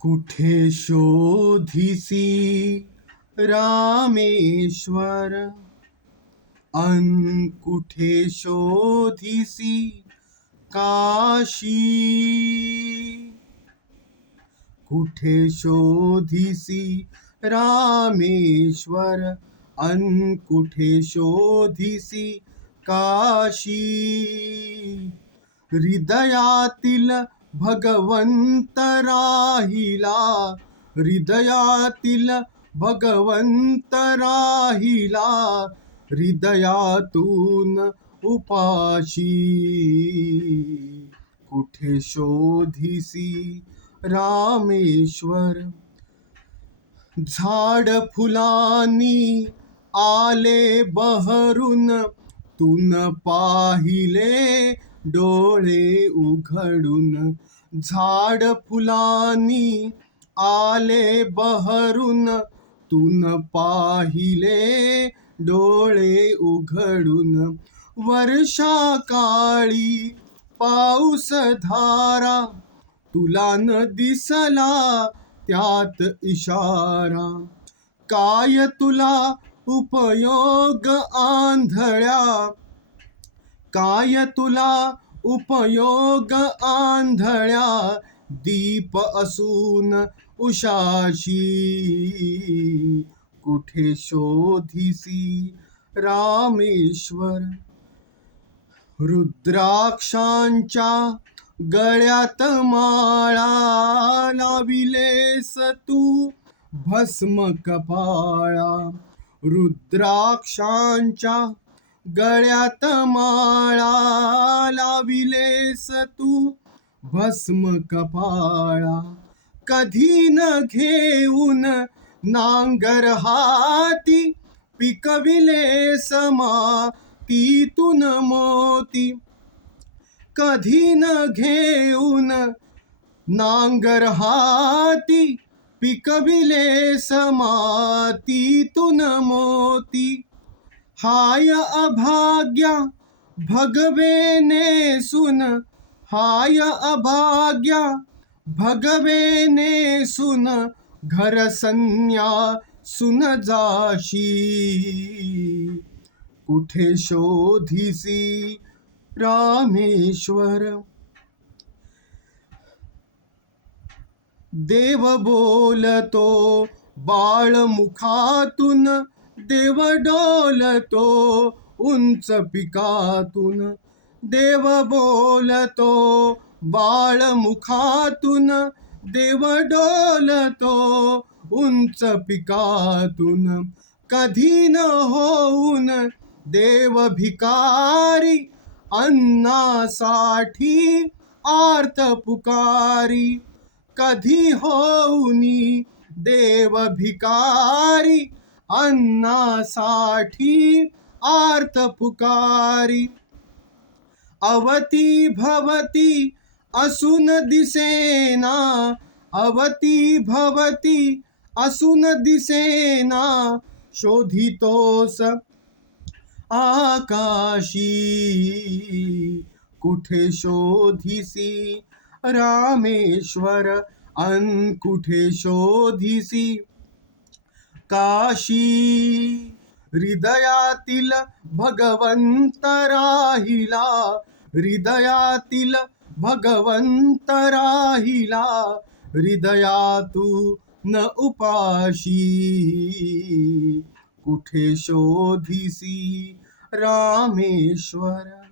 कुठे शोधिसी? रामेश्वर। अन कुठे शोधिसी? काशी। कुठे शोधिसी? रामेश्वर। अन कुठे शोधिसी? काशी। हृदयातील भगवंत राहिला हृदयातील भगवंत राहिला हृदयातून उपाशी. कुठे शोधिसी रामेश्वर? झाड फुलांनी आले बहरून, तुन पाहिले डोळे उघडून झाड फुलांनी आले बहरून. तून पाहिले डोळे उघडून. वर्षा काळी पाऊस धारा तुला न दिसला त्यात इशारा. काय तुला उपयोग आंधळ्या काय तुला उपयोग आंधळ्या दीप असून उषाशी. कुठे शोधिसी रामेश्वर? रुद्राक्षांच्या गळ्यात माळा लाविलेस तू भस्म कपाळा. रुद्राक्षांच्या गळ्यात माळा लाविलेस तू. भस्म कपाळा कधी न घेऊन नांगर हाती पिकविले समा तीतून मोती. कधी न घेऊन नांगर हाती पिकविले समातीतून मोती. हाय अभाग्या भगवे ने सुन। हाय अभाग्या भगवे ने सुन। घर संन्या सुन जाशी। कुठे शोधिसी रामेश्वर? देव बोलतो बाळ मुखातून देव डोलतो उंच पिकातून. देव बोलतो बाळ मुखातून. देव डोलतो उंच पिकातून. कधी न होऊन देव भिकारी अन्नासाठी आर्त पुकारी. कधी होऊनी देव भिकारी अन्नासाठी आर्त पुकारी। अवती भवती, असुन दिसेना। अवती भवती, असुन दिसेना। शोधितोस आकाशी। कुठे शोधिसी? रामेश्वर, अन कुठे शोधिसी? काशी। हृदयातील भगवंत राहिला। हृदयातील भगवंत राहिला। हृदयातू न उपाशी। कुठे शोधिसी रामेश्वर?